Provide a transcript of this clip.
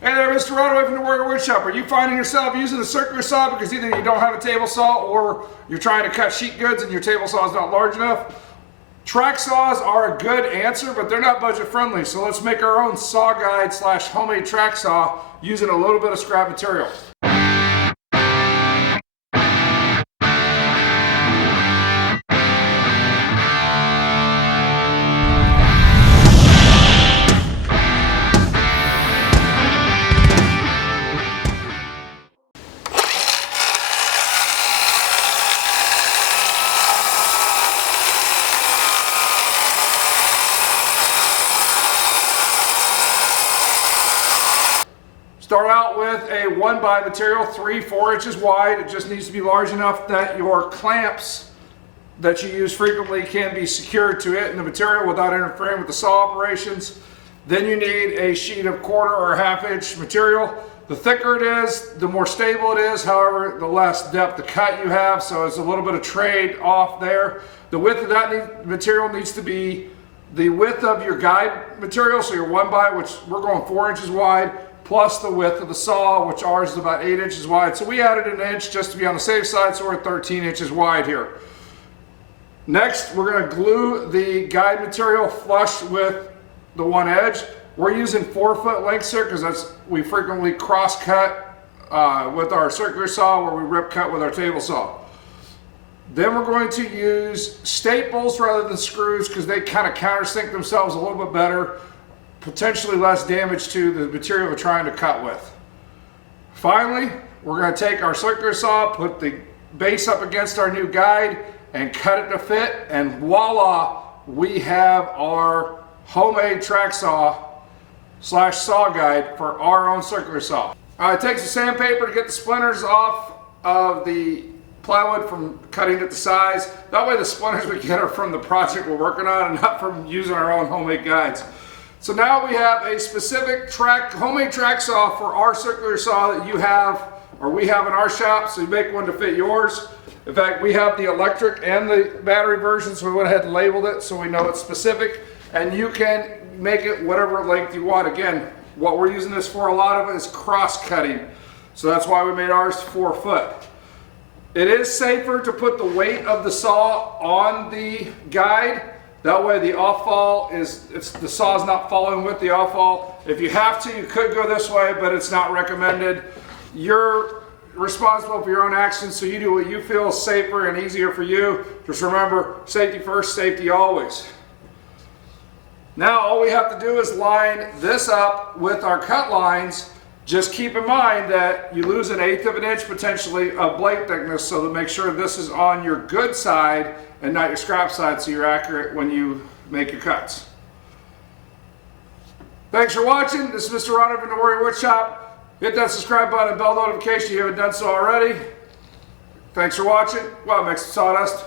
Hey there, Mr. Rodaway from the Warrior Woodshop. Are you finding yourself using a circular saw because either you don't have a table saw or you're trying to cut sheet goods and your table saw is not large enough? Track saws are a good answer, but they're not budget friendly. So let's make our own saw guide / homemade track saw using a little bit of scrap material. Start out with a 1x material, 3-4 inches wide. It just needs to be large enough that your clamps that you use frequently can be secured to it in the material without interfering with the saw operations. Then you need a sheet of 1/4 or 1/2 inch material. The thicker it is, the more stable it is. However, the less depth of cut you have, so it's a little bit of trade off there. The width of that material needs to be the width of your guide material, so your 1x, which we're going 4 inches wide, plus the width of the saw, which ours is about 8 inches wide. So we added an inch just to be on the safe side, so we're 13 inches wide here. Next, we're going to glue the guide material flush with the one edge. We're using 4-foot lengths here because we frequently cross cut with our circular saw where we rip cut with our table saw. Then we're going to use staples rather than screws because they kind of countersink themselves a little bit better. Potentially less damage to the material we're trying to cut with. Finally, we're going to take our circular saw, put the base up against our new guide, and cut it to fit, and voila, we have our homemade track saw / saw guide for our own circular saw. It takes a sandpaper to get the splinters off of the plywood from cutting it to size. That way the splinters we get are from the project we're working on and not from using our own homemade guides. So now we have a specific homemade track saw for our circular saw that you have, or we have in our shop, so you make one to fit yours. In fact, we have the electric and the battery version, so we went ahead and labeled it so we know it's specific, and you can make it whatever length you want. Again, what we're using this for, a lot of it is cross-cutting, so that's why we made ours 4 foot. It is safer to put the weight of the saw on the guide. That way the off-fall the saw is not falling with the off-fall. If you have to, you could go this way, but it's not recommended. You're responsible for your own actions, so you do what you feel is safer and easier for you. Just remember, safety first, safety always. Now all we have to do is line this up with our cut lines. Just keep in mind that you lose 1/8 of an inch potentially of blade thickness, so to make sure this is on your good side and not your scrap side, so you're accurate when you make your cuts. Thanks for watching. This is Mr. Rodaway from the Warrior Woodshop. Hit that subscribe button and bell notification if you haven't done so already. Thanks for watching. Well, make some sawdust.